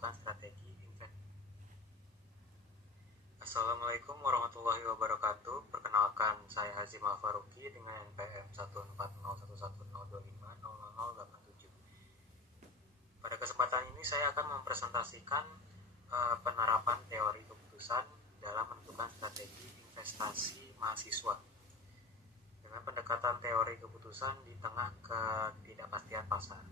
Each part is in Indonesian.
menentukan strategi investasi. Assalamualaikum warahmatullahi wabarakatuh. Perkenalkan, saya Hazim Al-Faruqi dengan NPM 1401110250087. Pada kesempatan ini saya akan mempresentasikan penerapan teori keputusan dalam menentukan strategi investasi mahasiswa dengan pendekatan teori keputusan di tengah ketidakpastian pasar.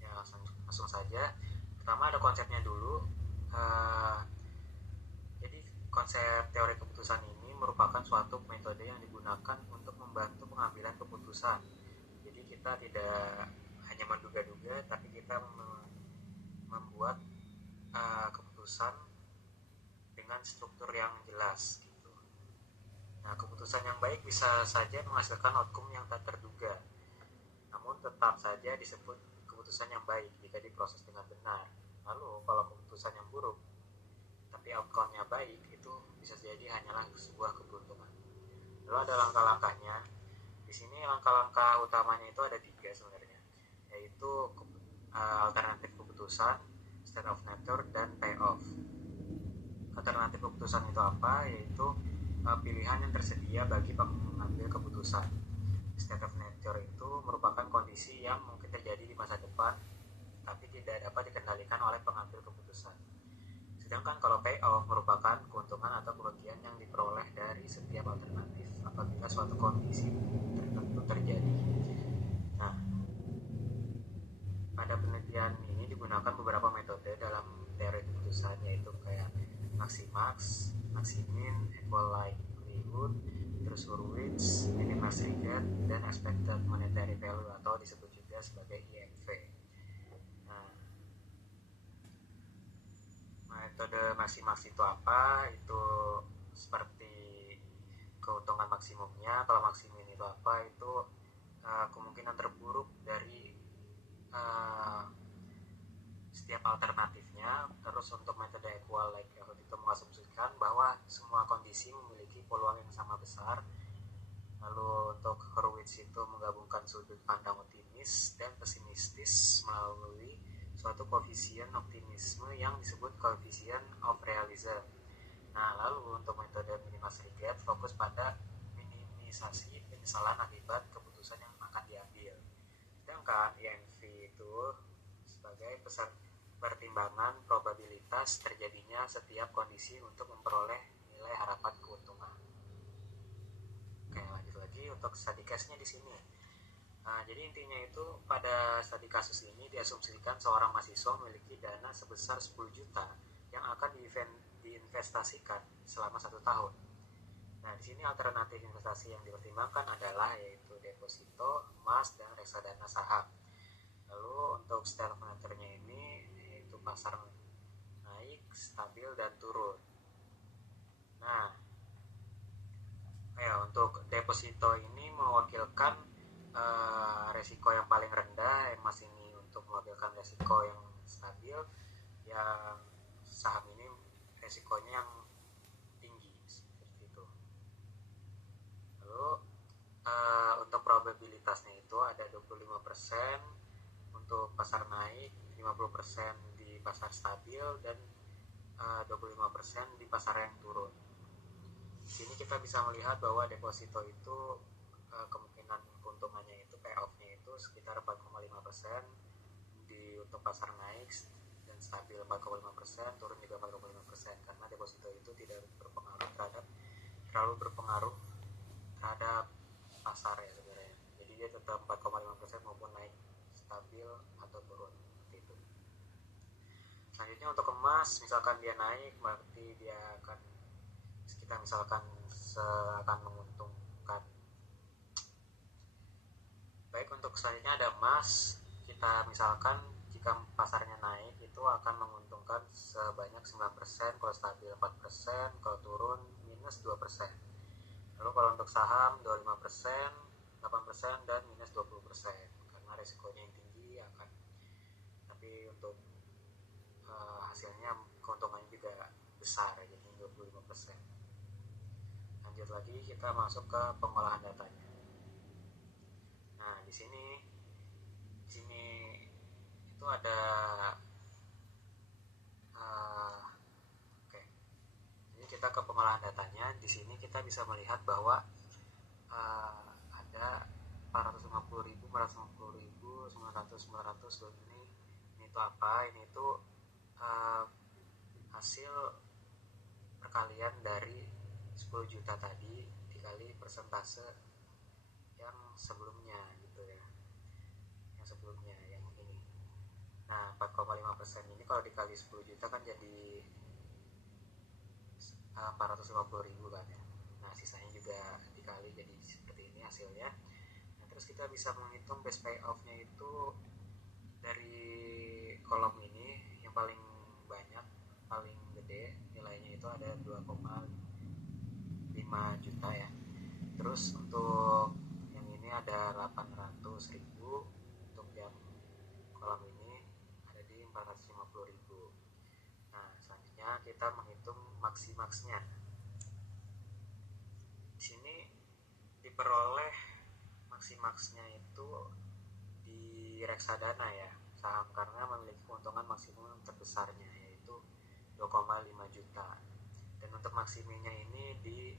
Ya, langsung saja. Pertama ada konsepnya dulu. Jadi konsep teori keputusan ini merupakan suatu metode yang digunakan untuk membantu pengambilan keputusan. Jadi kita tidak hanya menduga-duga, tapi kita membuat keputusan dengan struktur yang jelas gitu. Nah, keputusan yang baik bisa saja menghasilkan outcome yang tak terduga, namun tetap saja disebut keputusan yang baik jika diproses dengan benar. Lalu kalau keputusan yang buruk tapi outcome-nya baik, itu bisa jadi hanyalah sebuah keberuntungan. Lalu ada langkah-langkahnya. Di sini langkah-langkah utamanya itu ada 3 sebenarnya, yaitu alternatif keputusan, state of nature, dan payoff. Alternatif keputusan itu apa? Yaitu pilihan yang tersedia bagi pengambil keputusan. State of nature itu merupakan kondisi yang mungkin terjadi di masa depan tapi tidak dapat dikendalikan oleh pengambil keputusan. Sedangkan kalau payoff merupakan keuntungan atau kerugian yang diperoleh dari setiap alternatif apabila suatu kondisi tertentu terjadi. Nah, pada penelitian ini digunakan beberapa metode dalam teori keputusan, yaitu kayak maximax, maximin, equal likelihood, terus Hurwitz, minimal regret, dan expected monetary value atau disebut juga sebagai IMV. Metode maximax itu apa? Itu seperti keuntungan maksimumnya. Kalau maksimin itu apa? Itu kemungkinan terburuk dari setiap alternatifnya. Terus untuk metode equal likelihood itu mengasumsikan bahwa semua kondisi memiliki peluang yang sama besar. Lalu untuk Hurwitz itu menggabungkan sudut pandang optimis dan pesimistis melalui suatu koefisien optimisme yang disebut koefisien of realism. Nah, lalu untuk metode minimal regret fokus pada minimisasi penyesalan akibat keputusan yang akan diambil. Sedangkan INV itu sebagai pertimbangan probabilitas terjadinya setiap kondisi untuk memperoleh nilai harapan keuntungan. Oke, lanjut lagi untuk study case-nya di sini. Nah, jadi intinya itu pada studi kasus ini diasumsikan seorang mahasiswa memiliki dana sebesar 10 juta yang akan diinvestasikan selama 1 tahun. Nah, di sini alternatif investasi yang dipertimbangkan adalah yaitu deposito, emas, dan reksadana saham. Lalu untuk style moneternya ini yaitu pasar naik, stabil, dan turun. Nah, untuk deposito ini mewakilkan resiko yang paling rendah, emas ini untuk mewakilkan resiko yang stabil, yang saham ini resikonya yang tinggi seperti itu. Lalu untuk probabilitasnya itu ada 25% untuk pasar naik, 50% di pasar stabil, dan 25% di pasar yang turun. Di sini kita bisa melihat bahwa deposito itu kemungkinan keuntungannya itu payoff-nya itu sekitar 4,5%, untuk pasar naik dan stabil 4,5%, turun juga 4,5%, karena deposito itu tidak terlalu berpengaruh terhadap pasar ya sebenarnya. Jadi dia tetap 4,5% maupun naik, stabil atau turun gitu. Selanjutnya untuk emas, misalkan dia naik berarti dia akan akan menguntungkan. Baik, untuk selanjutnya ada emas. Kita misalkan jika pasarnya naik itu akan menguntungkan sebanyak 9%, kalau stabil 4%, kalau turun minus 2%. Lalu kalau untuk saham 25%, 8%, dan minus 20%, karena resikonya yang tinggi akan. Tapi untuk hasilnya keuntungannya juga besar, jadi 25%. Lanjut lagi, kita masuk ke pengolahan datanya. Nah, di sini itu ada pengolahan datanya, di sini kita bisa melihat bahwa ada 450.000, 450.000, 900 ini itu apa? Ini itu hasil perkalian dari 10 juta tadi dikali persentase yang sebelumnya gitu ya, yang sebelumnya yang ini. Nah 4,5% ini kalau dikali 10 juta kan jadi 450.000 kan ya. Nah sisanya juga dikali jadi seperti ini hasilnya. Nah terus kita bisa menghitung best payoff-nya itu dari kolom ini yang paling banyak, paling gede nilainya itu ada 2,5 juta ya. Terus untuk yang ini ada 800.000, untuk yang kolom ini ada di 450.000. Nah selanjutnya kita menghitung maksimaksnya. Di sini diperoleh maksimaksnya itu di reksadana ya, saham, karena memiliki keuntungan maksimum terbesarnya yaitu 2,5 juta. Dan untuk maksiminya ini di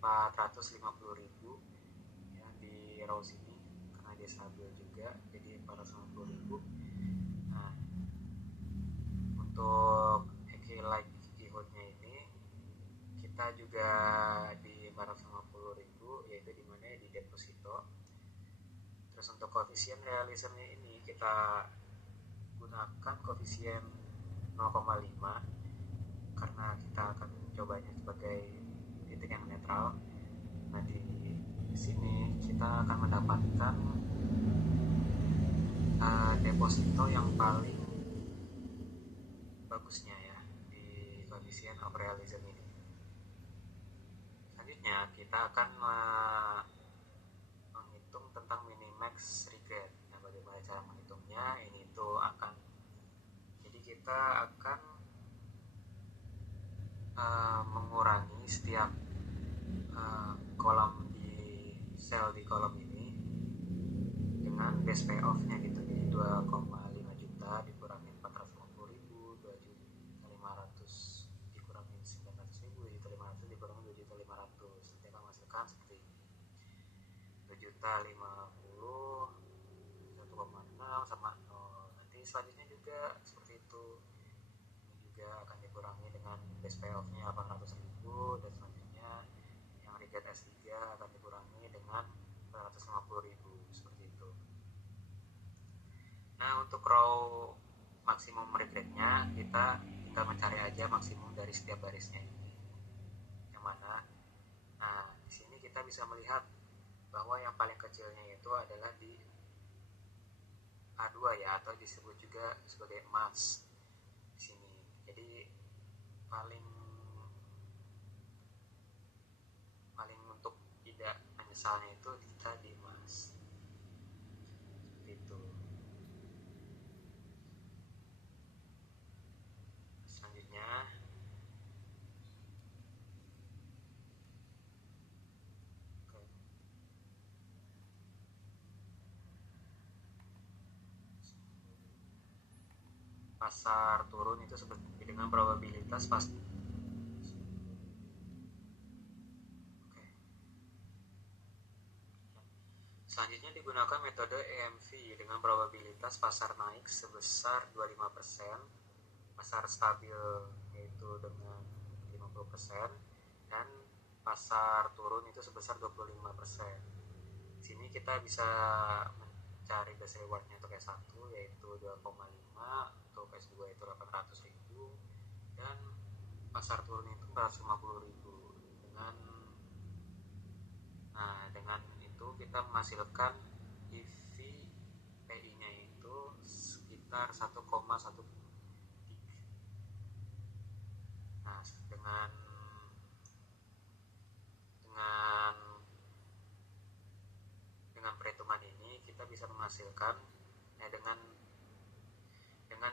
450.000 ya, di row sini karena dia stabil juga jadi 450.000. Nah untuk likelihood-nya ini kita juga di 450.000, yaitu dimana di deposito. Terus untuk koefisien realismnya ini kita gunakan koefisien 0,5 karena kita akan mencobanya sebagai titik yang netral. Nah di sini kita akan mendapatkan deposito yang paling bagusnya ya di koefisien of realism ini. Selanjutnya kita akan menghitung tentang minimax regret. Nah bagaimana cara menghitungnya? Ini tuh akan, jadi kita akan mengurangi setiap kolom di sel di kolom ini dengan best payoff-nya gitu. Jadi 2,5 juta dikurangi 450.000, 2.500.000 dikurangi 900.000, 2.500.000 dikurangi 2.500.000, nanti akan menghasilkan seperti ini. 2.050, 1,6 sama 0. Nanti selanjutnya juga seperti itu. Ini juga akan dikurangi dengan best payoff-nya 800.000, dan selanjutnya yang regret S3 akan dikurangi dengan 450.000 seperti itu. Nah untuk row maksimum regretnya kita tinggal mencari aja maksimum dari setiap barisnya ini yang mana. Nah di sini kita bisa melihat bahwa yang paling kecilnya itu adalah di A2 ya, atau disebut juga sebagai emas di sini. Jadi paling untuk tidak menyesalnya itu kita di emas seperti itu. Selanjutnya pasar turun itu seperti dengan probabilitas pasti. Selanjutnya digunakan metode EMV dengan probabilitas pasar naik sebesar 25%, pasar stabil yaitu dengan 50%, dan pasar turun itu sebesar 25%. Di sini kita bisa mencari best rewardnya untuk S1 yaitu 2,5, untuk S2 itu 800.000, dan pasar turun itu 450.000. Dengan itu kita menghasilkan EV PI-nya itu sekitar 1,13. Nah, dengan perhitungan ini kita bisa menghasilkan dengan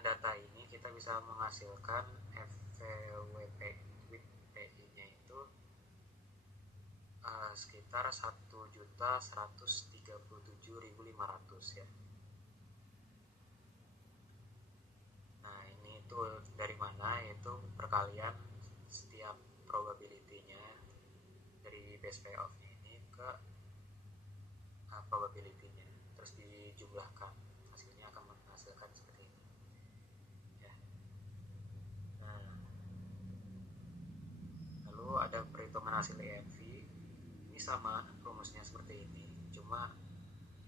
data ini kita bisa menghasilkan FVWP PI-nya itu sekitar 1.137.500 ya. Nah ini itu dari mana? Itu perkalian setiap probability-nya base payoff-nya ini ke probability-nya, terus dijumlahkan, hasilnya akan menghasilkan seperti ini ya. Nah, lalu ada perhitungan hasil EMV, ini sama rumusnya seperti ini, cuma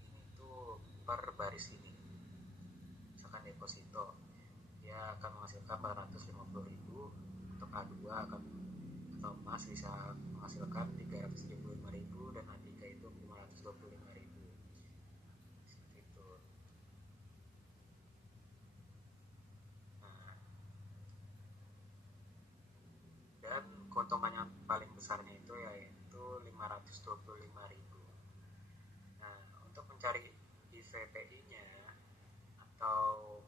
ini tuh per baris ini. Misalkan deposito dia akan menghasilkan 450.000, untuk A2 akan atau emas bisa menghasilkan 375.000 dan A3 itu 525.000 seperti itu. Nah, dan keuntungan yang paling besarnya itu yaitu 525.000. Nah, untuk mencari IVPI-nya atau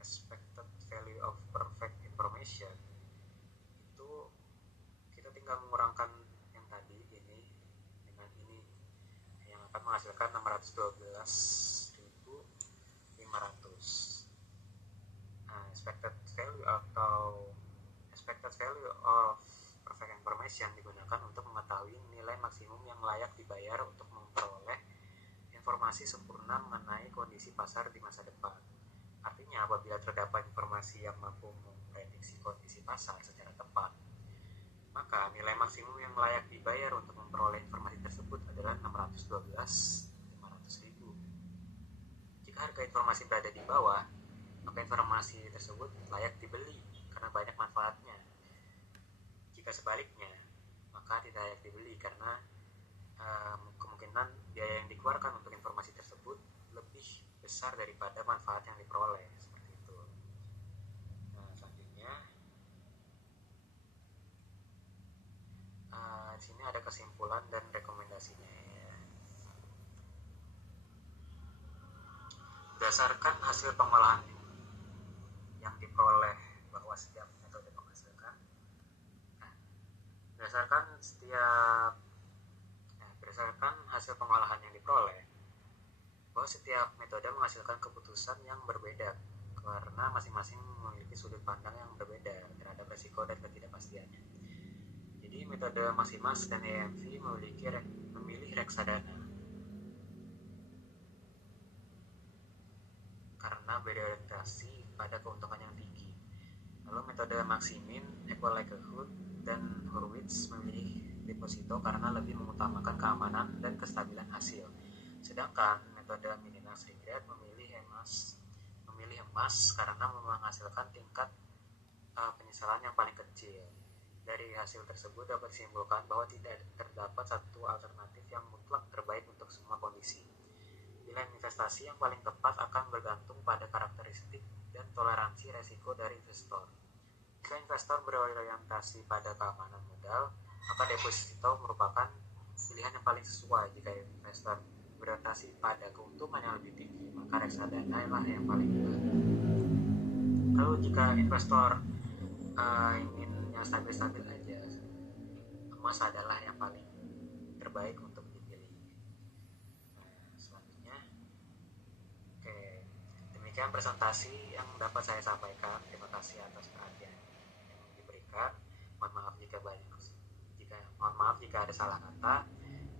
expected value of perfect information, itu kita tinggal mengurangkan yang tadi ini dengan ini yang akan menghasilkan 612.500. Nah, expected value of perfect information digunakan untuk mengetahui nilai maksimum yang layak dibayar untuk memperoleh informasi sempurna mengenai kondisi pasar di masa depan. Artinya, apabila terdapat informasi yang mampu memprediksi kondisi pasar secara tepat, maka nilai maksimum yang layak dibayar untuk memperoleh informasi tersebut adalah 612.500.000. Jika harga informasi berada di bawah, maka informasi tersebut layak dibeli karena banyak manfaatnya. Jika sebaliknya, maka tidak layak dibeli karena kemungkinan biaya yang dikeluarkan untuk informasi tersebut lebih besar daripada manfaat yang diperoleh, seperti itu. Nah, selanjutnya di sini ada kesimpulan dan rekomendasinya ya. Berdasarkan hasil pengolahan yang diperoleh bahwa setiap metode menghasilkan, berdasarkan hasil pengolahan yang diperoleh bahwa setiap metode menghasilkan keputusan yang berbeda karena masing-masing memiliki sudut pandang yang berbeda terhadap resiko dan ketidakpastiannya. Jadi metode Maximas dan EMV memilih reksadana karena berorientasi pada keuntungan yang tinggi. Lalu metode Maximin, Equal Likelihood, dan Horowitz memilih deposito karena lebih mengutamakan keamanan dan kestabilan hasil. Sedangkan metode Mininas-Ringrat memilih emas karena menghasilkan tingkat penyesalan yang paling kecil. Dari hasil tersebut dapat disimpulkan bahwa tidak terdapat satu alternatif yang mutlak terbaik untuk semua kondisi. Pilihan investasi yang paling tepat akan bergantung pada karakteristik dan toleransi resiko dari investor. Jika investor berorientasi pada keamanan modal, maka deposito merupakan pilihan yang paling sesuai. Jika investor berorientasi pada keuntungan yang lebih tinggi, maka reksadana adalah yang paling benar. Lalu jika investor ingin yang stabil-stabil aja, emas adalah yang paling terbaik untuk dipilih. Nah, selanjutnya, demikian presentasi yang dapat saya sampaikan. Terima kasih atas perhatian yang diberikan. Mohon maaf jika ada salah kata.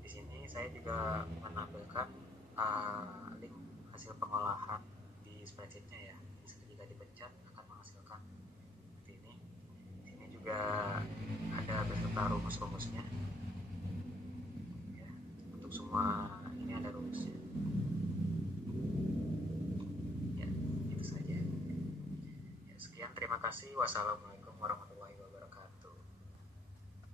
Di sini saya juga menampilkan link hasil pengolahan di spreadsheetnya ya. Jika dipencet akan menghasilkan seperti ini. Di sini juga ada beserta rumus-rumusnya. Ya, untuk semua ini ada rumusnya. Ya, itu saja. Ya, sekian, terima kasih. Wassalamualaikum warahmatullahi wabarakatuh.